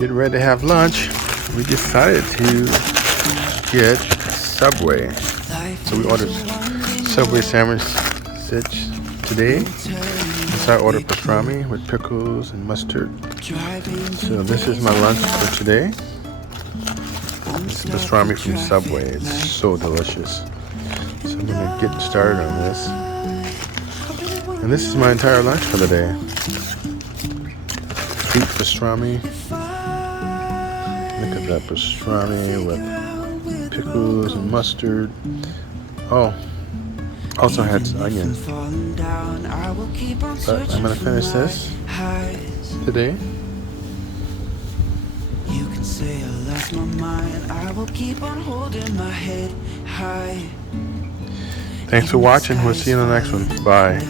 Getting ready to have lunch. We decided to get Subway. So we ordered Subway sandwich today. So I ordered pastrami with pickles and mustard. So this is my lunch for today. This is pastrami from Subway. It's so delicious. So I'm gonna get started on this. And this is my entire lunch for the day. Beef pastrami. Look at that pastrami with pickles and mustard. Oh, also had some onion. But I'm gonna finish this today. You can say I lost my mind. I will keep on holding my head high. Thanks for watching. We'll see you in the next one. Bye.